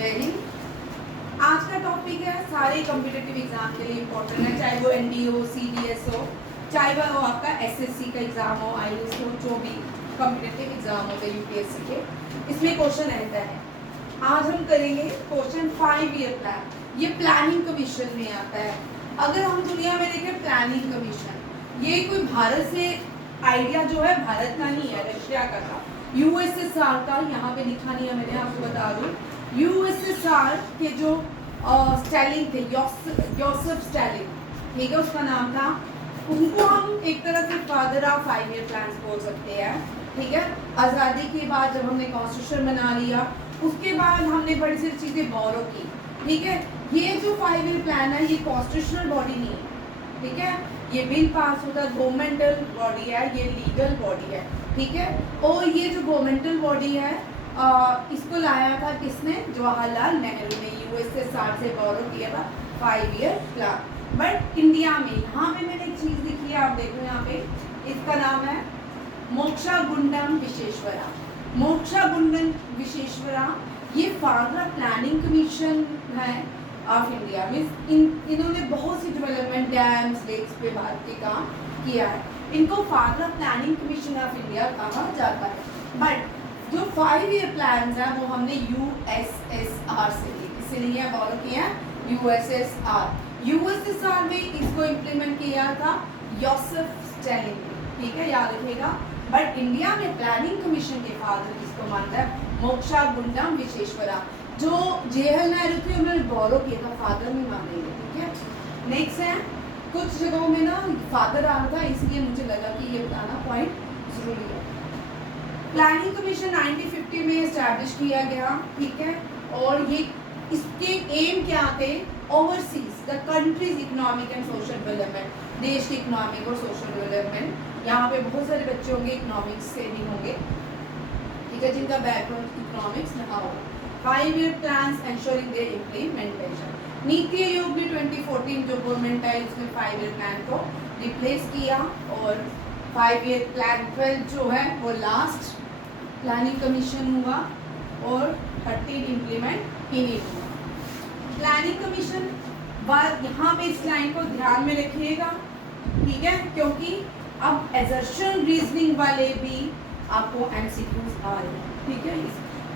जय हिंद। आज का टॉपिक है सारे कॉम्पिटिटिव एग्जाम के लिए इम्पोर्टेंट है, चाहे वो एनडीओ, सीडीएस हो, चाहे वो आपका एसएससी का एग्जाम हो, आईएएस हो, जो भी कॉम्पिटिटिव एग्जाम होते हैं यूपीएससी के, इसमें क्वेश्चन रहता है। आज हम करेंगे क्वेश्चन 5 ईयर प्लान। ये प्लानिंग कमीशन में आता है। अगर हम दुनिया में देखें प्लानिंग कमीशन, ये कोई भारत से आइडिया जो है भारत का नहीं है, रशिया का था, यूएसएसआर का। यहाँ पे लिखा नहीं है, मैंने आपको बता दूं, यूएसएसआर के जो स्टैलिन थे, योसेफ स्टैलिन, ठीक है, उसका नाम था। उनको हम एक तरह से फादर ऑफ 5 ईयर प्लान बोल सकते हैं, ठीक है। आज़ादी के बाद जब हमने कॉन्स्टिट्यूशन बना लिया, उसके बाद हमने बड़ी सारी चीज़ें बोरो की, ठीक है। ये जो 5 ईयर प्लान है, ये कॉन्स्टिट्यूशनल बॉडी नहीं है, ठीक है। ये बिल पास होता है, गवर्नमेंटल बॉडी है, ये लीगल बॉडी है, ठीक है। और ये जो गवर्नमेंटल बॉडी है, इसको लाया था किसने? जवाहरलाल नेहरू ने यूएसएसआर से बोरो किया था 5 ईयर प्लान। बट इंडिया में यहाँ पे मैंने एक चीज़ लिखी है, आप देखो यहाँ पे, इसका नाम है मोक्षागुंडम विश्वेश्वरा। मोक्षागुंडम विश्वेश्वरा ये फादर ऑफ प्लानिंग कमीशन है ऑफ इंडिया। मीन्स इन्होंने बहुत सी डेवलपमेंट, डैम्स, लेक्स पे भारत के काम किया है। इनको father of planning commission of India कहा जाता है। बट जो 5 ईयर प्लान है वो हमने यूएसएसआर से लिए, किससे लिए हैं? बोलो किया है यूएसएसआर। यूएसएसआर में इसको इम्प्लीमेंट किया था योसेफ स्टैलिन ने, ठीक है, याद रखिएगा। बट इंडिया में प्लानिंग कमीशन के फादर किसको मानता है? मोक्षागुंडम विश्वेश्वरा। जो जवाहरलाल नेहरू थे उन्होंने बोरो किया था, फादर नहीं मानेंगे, ठीक है। नेक्स्ट है, कुछ जगहों में ना फादर आ रहा था, इसलिए मुझे लगा कि ये बताना पॉइंट जरूरी है। प्लानिंग कमीशन 1950 में एस्टैब्लिश किया गया, ठीक है। और ये इसके एम क्या थे? Overseas the countries economic and social development, देश की इकोनॉमिक और सोशल डेवलपमेंट। यहाँ पे बहुत सारे बच्चे होंगे इकोनॉमिक्स से भी होंगे, ठीक है, जिनका बैकग्राउंड इकोनॉमिक्स रहा होगा। 5 year plans ensuring their implementation. NITI Aayog ने 2014 जो गवर्नमेंट है उसने 5 ईयर प्लान को रिप्लेस किया, और 5 ईयर प्लान 12 जो है वो लास्ट प्लानिंग कमीशन हुआ, और 13 इम्प्लीमेंट ही नहीं हुआ। प्लानिंग कमीशन बाद यहाँ पे इस लाइन को ध्यान में रखिएगा, ठीक है, क्योंकि अब एजर्शन रीजनिंग वाले भी आपको एमसीक्यूज आ रहे हैं, ठीक है।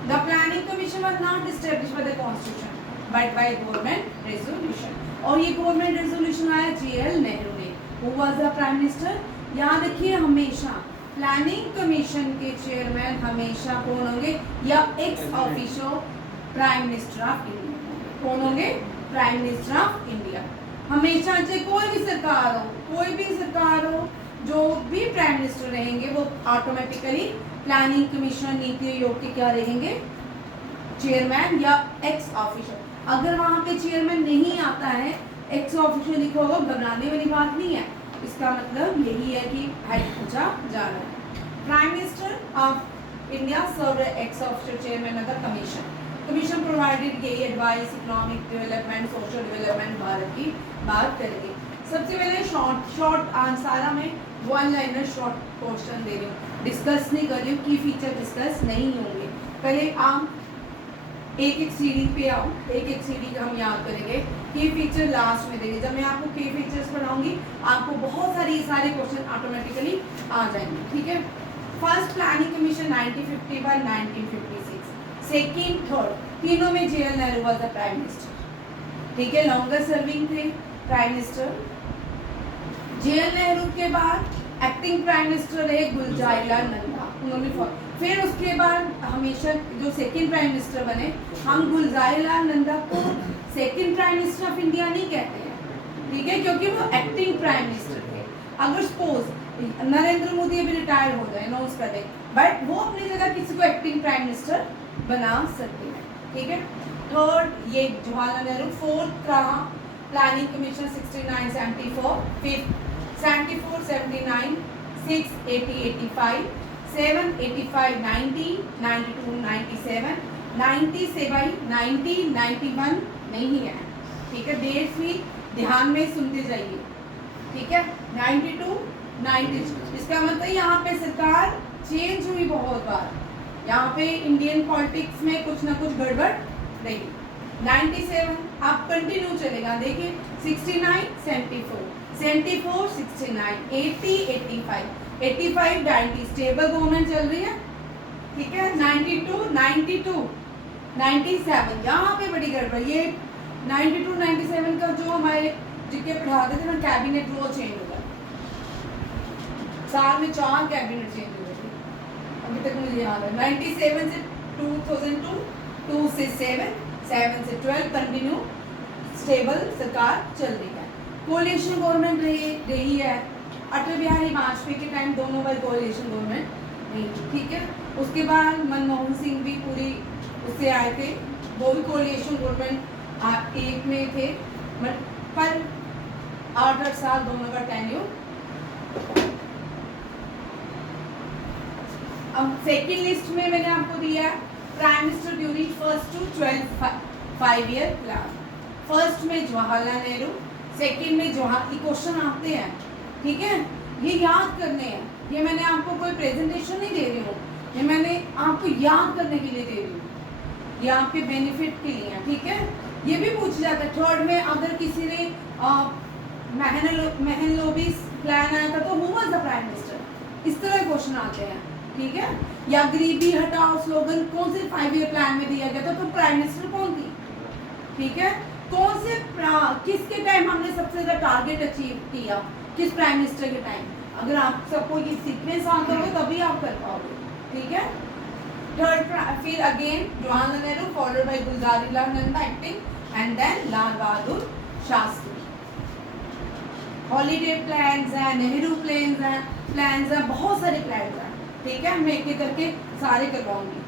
The planning commission was not established by the constitution but by government resolution. और ये गवर्नमेंट रेजोल्यूशन आया जेएल नेहरू ने, who was the prime minister. याद रखिए हमेशा प्लानिंग कमीशन के चेयरमैन हमेशा कौन होंगे? या ex officio prime minister of India. कौन होंगे? Prime minister of India. हमेशा चाहे कोई भी सरकार हो, कोई भी सरकार हो, जो भी प्राइम मिनिस्टर रहेंगे वो automatically planning commission, NITI Aayog के क्या रहेंगे? चेयरमैन या एक्स ऑफिशियो। अगर वहाँ पे चेयरमैन नहीं आता है, एक्स ऑफिशियो लिखा होगा, घबराने वाली बात नहीं है। इसका मतलब यही है कि हाइट ऊंचा जाना है। Prime minister of India serve ex officio chairman of the commission. Commission provided यही advice, economic development, social development, Bharat की बात करेंगे। सबसे पहले शॉर्ट आंसर में 1 लाइनर शॉर्ट क्वेश्चन दे रही हूँ, डिस्कस नहीं कर रही हूँ, की फीचर डिस्कस नहीं होंगे। पहले आप एक सीढ़ी पे आओ, एक सीढ़ी का हम याद करेंगे। की फीचर लास्ट में देंगे। जब मैं आपको की फीचर्स पढ़ाऊंगी आपको बहुत सारे क्वेश्चन ऑटोमेटिकली आ जाएंगे, ठीक है। First planning commission 1951 1956, second third तीनों में Jawaharlal Nehru was the prime minister, ठीक है, लॉन्गर सर्विंग थे प्राइम मिनिस्टर। जवाहरलाल नेहरू के बाद एक्टिंग प्राइम मिनिस्टर रहे गुलजारीलाल नंदा, उन्होंने फिर उसके बाद हमेशा जो सेकंड प्राइम मिनिस्टर बने, हम गुलजारीलाल नंदा को second prime minister of India नहीं कहते हैं, ठीक है, क्योंकि वो एक्टिंग प्राइम मिनिस्टर थे। अगर सपोज नरेंद्र मोदी अभी रिटायर हो जाए, अनाउंस कर दे, बट वो अपनी जगह किसी को एक्टिंग प्राइम मिनिस्टर बना सकते हैं, ठीक है। थर्ड ये जवाहरलाल नेहरू। फोर्थ रहा प्लानिंग कमीशन 69 74, फिफ्थ 74 79, 6 80 85, 7 85 90, 92 97, 90 से भाई 90 91 नहीं है, ठीक है, डेट्स भी ध्यान में सुनते जाइए, ठीक है। 92 90, इसका मतलब यहाँ पे सरकार चेंज हुई बहुत बार, यहाँ पे इंडियन पॉलिटिक्स में कुछ ना कुछ गड़बड़ नहीं 97 आप कंटिन्यू चलेगा। देखिए 69 74 74 69 80 85 85 90 स्टेबल गवर्नमेंट चल रही है, ठीक है। 92 92 97 यहाँ पे बड़ी गड़बड़, ये 92 97 का जो हमारे जिनके पढ़ाते थे ना कैबिनेट वो चेंज होगा, साल में 4 कैबिनेट चेंज हुए थे अभी तक मुझे याद है। 97 से 2002 2 से 7 7 से 12 कंटिन्यू स्टेबल सरकार चल रही है। कोलिशन गवर्नमेंट रही है अटल बिहारी वाजपेयी के टाइम, दोनों बार कोलिशन गवर्नमेंट रही, ठीक है। उसके बाद मनमोहन सिंह भी पूरी उससे आए थे, वो भी कोलिशन गवर्नमेंट एक में थे, पर 8 साल दोनों का टेन्यूर। अब सेकेंड लिस्ट में मैंने आपको दिया है prime minister during first to 12 5 year plan. First में जवाहरलाल नेहरू, सेकेंड में क्वेश्चन आते हैं, ठीक है, ये याद करने हैं। ये मैंने आपको कोई प्रेजेंटेशन नहीं दे रही हूँ, ये मैंने आपको याद करने के लिए दे रही हूँ, ये आपके बेनिफिट के लिए है, ठीक है। ये भी पूछ जाता है थर्ड में, अगर किसी ने महनलोबी प्लान आया था तो who was the prime minister, इस तरह के क्वेश्चन आते हैं, ठीक है। या गरीबी हटाओ स्लोगन कौन से 5 ईयर प्लान में दिया गया था, तो प्राइम मिनिस्टर कौन थी, ठीक है। कौन से किसके टाइम हमने सबसे ज्यादा टारगेट अचीव किया, किस प्राइम मिनिस्टर के टाइम, अगर आप सबको ये सीक्वेंस आता हो तभी आप कर पाओगे, ठीक है। थर्ड फिर again Jawaharlal Nehru followed by Gulzarilal Nanda acting and then Lal Bahadur Shastri. Holiday plans हैं, नेहरू प्लान्स हैं, बहुत सारे प्लान्स हैं, ठीक है। मैं एक एक करके सारे करवाऊंगी।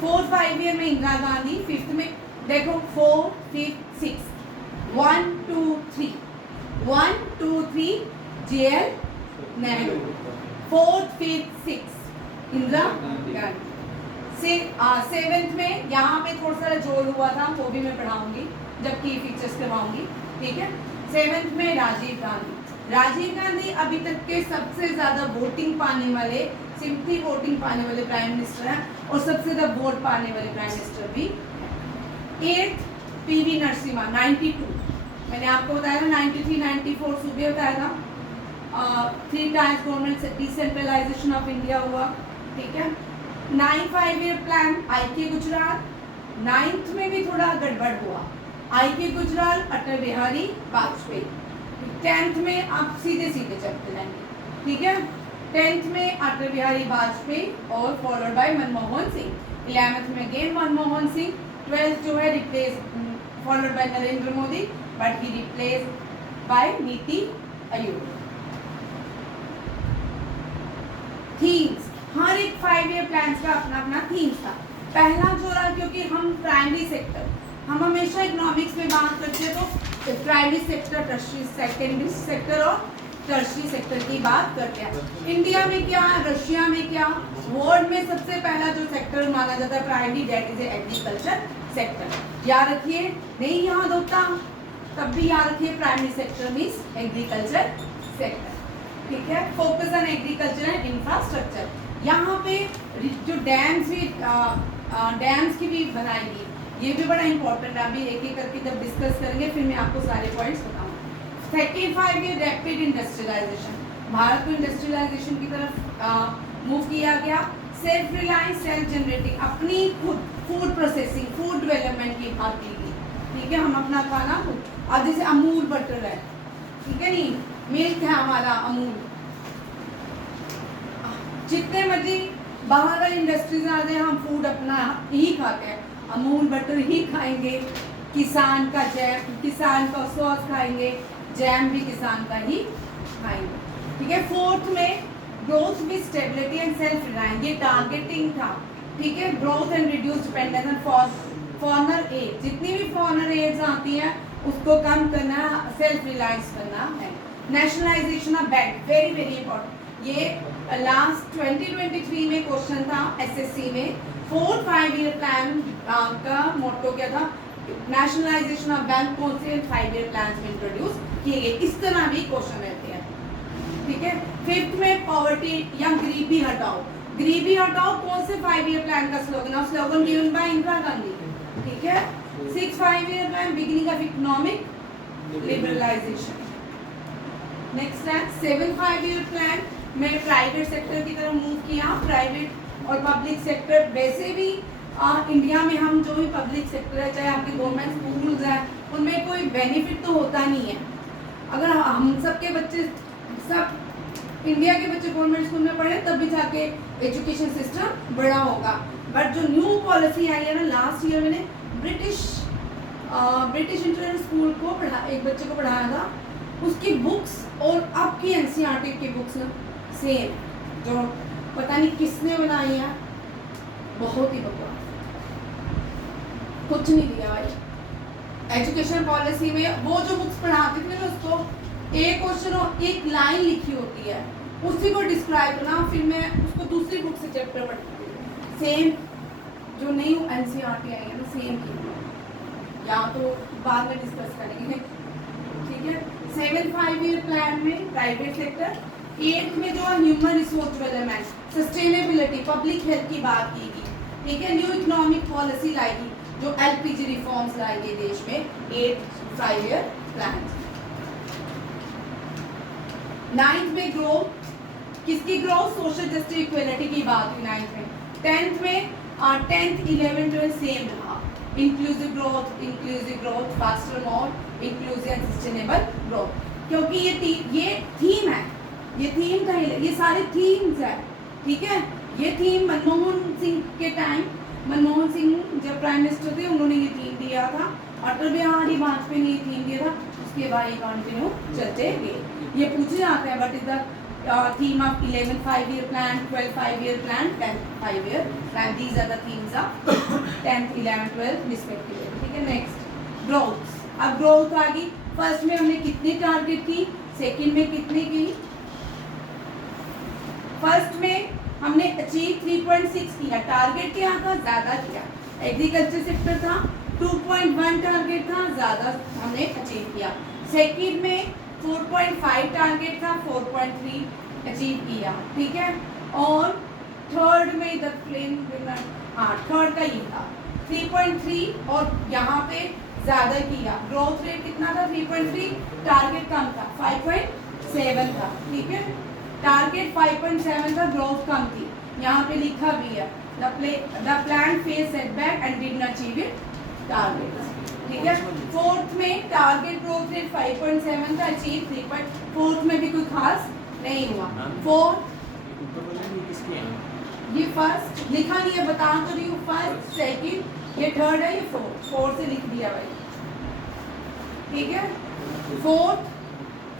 4 5 ईयर में इंदिरा गांधी, 5th में देखो 4 5 6 1 2 3 1 2 3 JL Nehru, 4th 5th 6 Indira Gandhi. 7th में यहाँ पे थोड़ा सा जोड़ हुआ था, वो भी मैं पढ़ाऊंगी जब की फीचर्स करवाऊंगी, ठीक है। 7th में राजीव गांधी अभी तक के सबसे ज्यादा वोटिंग पाने वाले, सिंपली वोटिंग पाने वाले प्राइम मिनिस्टर हैं और सबसे ज्यादा वोट पाने वाले प्राइम मिनिस्टर भी। 8th PV नरसिम्हा 92, मैंने आपको बताया था 93 94 सूबे बताया था। 3 times government decentralisation of India हुआ, ठीक है। 9 5 year plan IK Gujral, 9th में भी थोड़ा गड़बड़ हुआ, IK गुजराल अटल बिहारी वाजपेयी। 10th में आप सीधे सीधे चलते जाएंगे, ठीक है। 10th में अटल बिहारी वाजपेयी और followed by Manmohan Singh. 11th में अगेन मनमोहन सिंह। 12th जो है replace followed by Narendra Modi, but he replace by NITI Aayog. Themes, हर एक 5 ईयर प्लान का अपना अपना थीम्स था। पहला जो रहा, क्योंकि हम प्राइमरी सेक्टर, हम हमेशा इकोनॉमिक्स में बात करते हैं तो primary sector, tertiary secondary sector और टर्शियरी सेक्टर की बात करते हैं। इंडिया में क्या, रशिया में क्या, वर्ल्ड में सबसे पहला जो सेक्टर माना जाता है primary, that is agriculture sector. याद रखिए, नहीं याद होता तब भी याद रखिए, primary sector means agriculture sector, ठीक है। Focus on agriculture and infrastructure. यहाँ पे जो डैम्स की भी बनाएगी, ये भी बड़ा इंपॉर्टेंट है। अभी एक एक करके जब डिस्कस करेंगे फिर मैं आपको सारे पॉइंट्स बताऊंगा। Second 5 year rapid industrialisation, Bharat को इंडस्ट्रियलाइजेशन की तरफ मूव किया गया। सेल्फ रिलायंस, सेल्फ जनरेटिंग, अपनी खुद फूड प्रोसेसिंग, फूड डेवलपमेंट की बात की गई, ठीक है। हम अपना खाना खुद, अब जैसे अमूल बटर है, ठीक है, नहीं मिल्क है हमारा अमूल, जितने मर्जी बाहर इंडस्ट्रीज आ जाए हम फूड अपना ही खाते हैं, अमूल बटर ही खाएंगे, किसान का जैम, किसान का सॉस खाएंगे, जैम भी किसान का ही खाएंगे, ठीक है। 4th में growth with stability and self reliance, ये टारगेटिंग था, ठीक है। Growth and reduce dependence on foreigner aid, जितनी भी फॉरेनर एड्स आती हैं उसको कम करना, सेल्फ रिलायंस करना है। Nationalisation of bank, very very important, ये लास्ट 2023 में क्वेश्चन था SSC में। 4th 5 ईयर प्लान का मोटो क्या था, नेशनलाइजेशन ऑफ बैंक कौन से 5 ईयर प्लान में इंट्रोड्यूस किए गए, इस तरह भी क्वेश्चन रहते हैं, ठीक है। 5th में पॉवर्टी या गरीबी हटाओ, गरीबी हटाओ कौन से 5 ईयर प्लान का स्लोगन है, slogan given by Indira Gandhi, ठीक 6 5-year plan beginning of economic liberalisation. Next है 7 5-year प्लान में प्राइवेट सेक्टर की तरफ मूव किया। प्राइवेट और पब्लिक सेक्टर, वैसे भी इंडिया में हम जो भी पब्लिक सेक्टर है, चाहे आपके गवर्नमेंट स्कूल्स हैं, उनमें कोई बेनिफिट तो होता नहीं है। अगर हम सबके बच्चे, सब इंडिया के बच्चे गवर्नमेंट स्कूल में पढ़े तब भी जाके एजुकेशन सिस्टम बड़ा होगा। बट जो न्यू पॉलिसी आई है ना, लास्ट ईयर मैंने ब्रिटिश इंटरनेशनल स्कूल को एक बच्चे को पढ़ाया था, उसकी बुक्स और अब की एनसीईआरटी की बुक्स सेम, जो पता नहीं किसने बनाई है, बहुत ही बकवास, कुछ नहीं दिया भाई। एजुकेशन पॉलिसी में वो जो बुक्स पढ़ाते थे ना, उसको एक क्वेश्चन और एक लाइन लिखी होती है, उसी को डिस्क्राइब करना, फिर मैं उसको दूसरी बुक से चैप्टर पढ़ती थी। सेम जो नई एनसीईआरटी आई है ना, सेम की, या तो बाद में डिस्कस करेंगे, ठीक है। 7 5-year प्लान में प्राइवेट सेक्टर, 8 में जो है human resource development, sustainability, public health की बात की गई, ठीक है। न्यू इकोनॉमिक पॉलिसी लाएगी, जो एलपीजी रिफॉर्म्स लाएंगे देश में। 8 5-year प्लान। 9th में ग्रोथ, किसकी ग्रोथ? सोशल जस्टिस इक्वलिटी की बात हुई 9th में। 10th में 10th 11th 12 सेम रहा, inclusive growth, faster more inclusive and sustainable growth, क्योंकि ये थीम है, ये थीम का ये सारे थीम्स है, ठीक है। ये थीम मनमोहन सिंह के टाइम, मनमोहन सिंह जब प्राइम मिनिस्टर थे, उन्होंने ये थीम दिया था, अटल बिहारी वाजपेयी ने ये थीम दिया था, उसके बाद ये कंटिन्यू चलते गए। ये पूछे जाते हैं, but is the theme of 11 5-year plan, 12 5-year plan, 10 5-year plan, these are the themes of 10th 11th 12th respectively, ठीक है। नेक्स्ट ग्रोथ, अब ग्रोथ आ गई। फर्स्ट में हमने कितनी टारगेट की, सेकंड में कितनी की? फर्स्ट में हमने अचीव 3.6 किया, टारगेट क्या था? ज्यादा किया। एग्रीकल्चर सेक्टर था, 2.1 टारगेट था, ज्यादा हमने अचीव किया। सेकंड में 4.5 टारगेट था, 4.3 अचीव किया, ठीक है। और थर्ड में द प्लेन, थर्ड का ये था 3.3, और यहाँ पे ज्यादा किया। ग्रोथ रेट कितना था? 3.3, टारगेट कम था, 5.7 था, ठीक है। टारगेट 5.7 था, ग्रोथ कम थी, यहाँ पे लिखा भी है the plan face setback and did not achieve it target, ठीक है। फोर्थ में टारगेट ग्रोथ रेट 5.7 था, अचीव 3. फोर्थ में भी कोई खास नहीं हुआ। फोर्थ ये फर्स्ट लिखा नहीं है, बता तो रही हूँ, फर्स्ट सेकंड, ये थर्ड है, ये फोर्थ से लिख दिया भाई, ठीक है। Fourth,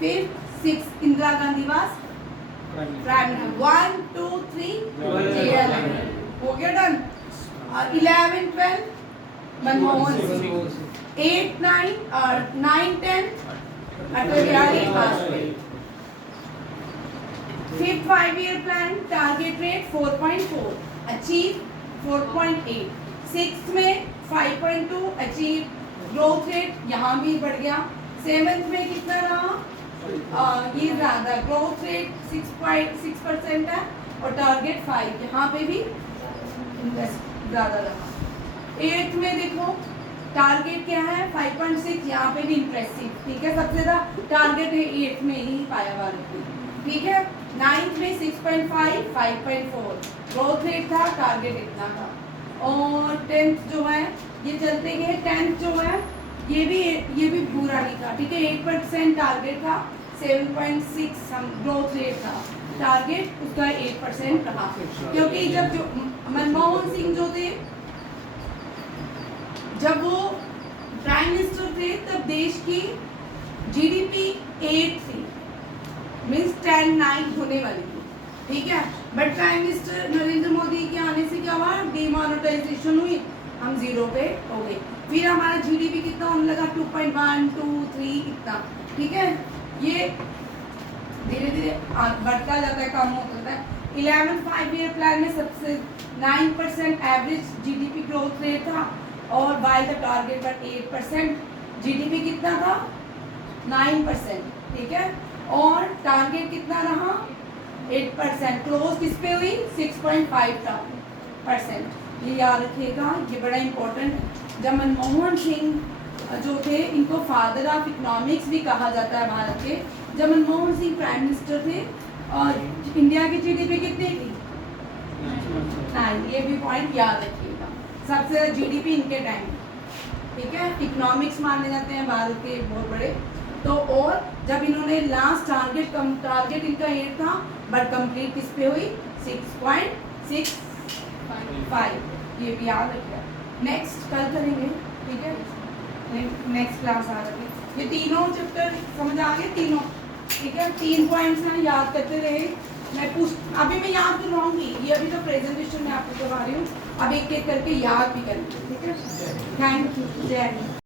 fifth, six Indira Gandhi was prime minister, 1 2 3 हो गया डन। 11 12 मनमोहन सिंह, 8 9 और 9 10 Atal Bihari Vajpayee. 5th 5-year plan, target rate 4.4, achieve 4.8। 6th में 5.2 अचीव, ग्रोथ रेट यहाँ भी बढ़ गया। 7th में कितना रहा? ये ज्यादा, ग्रोथ रेट 6.6% है, और टारगेट 5, यहाँ पे भी ज्यादा रहा। 8th में देखो टारगेट क्या है? 5.6, यहाँ पे भी इंप्रेसिव, ठीक है। सबसे ज्यादा टारगेट 8th में ही पाया वाले, ठीक है। 9th में 6.5, 5.4 ग्रोथ रेट था, टारगेट इतना था। और 10th जो है ये चलते गए। 10th जो है ये भी पूरा नहीं था, ठीक है। 8% टारगेट था, 7.6 ग्रोथ रेट था, टारगेट उसका 8% रहा, क्योंकि जब जो मनमोहन सिंह जो थे, जब वो प्राइम मिनिस्टर थे, तब देश की जीडीपी 8 थी, मीन्स 10-9 होने वाली थी, ठीक है। But prime minister Narendra Modi के आने से क्या हुआ? डिमोनेटाइजेशन हुई, हम 0 पे हो गए। फिर हमारा जीडीपी कितना होने लगा? 2.1 2 3 इतना, ठीक है। ये धीरे धीरे बढ़ता जाता है, कम होता जाता है। 11 5-year प्लान में सबसे 9% एवरेज जीडीपी ग्रोथ रेट था, और बाय द टारगेट पर 8%। जीडीपी कितना था? 9%, ठीक है। और टारगेट कितना रहा? 8%। क्लोज किस पे हुई? 6.5%, ये याद रखिएगा, ये बड़ा इम्पोर्टेंट है। जब मनमोहन सिंह जो थे, इनको फादर ऑफ इकोनॉमिक्स भी कहा जाता है भारत के। जब मनमोहन सिंह प्राइम मिनिस्टर थे और इंडिया की जीडीपी कितनी थी? 9। ये भी पॉइंट याद रखिएगा, सबसे ज़्यादा जीडीपी इनके टाइम, ठीक है। इकोनॉमिक्स माने जाते हैं भारत के बहुत बड़े। तो और जब इन्होंने लास्ट टारगेट इनका 8 था, बट कंप्लीट किस पे हुई? 6.65। ये भी याद रखिएगा। नेक्स्ट कल करेंगे, ठीक है। नेक्स्ट क्लास आ रही है। ये तीनों चैप्टर समझ आ गए तीनों, ठीक है। 3 पॉइंट्स हैं, याद करते रहे। अभी मैं याद करवाऊंगी, ये अभी तो प्रेजेंटेशन में आपको करवा रही हूँ, अब एक एक करके याद भी करेंगे, ठीक है। थैंक यू, जय हिंद।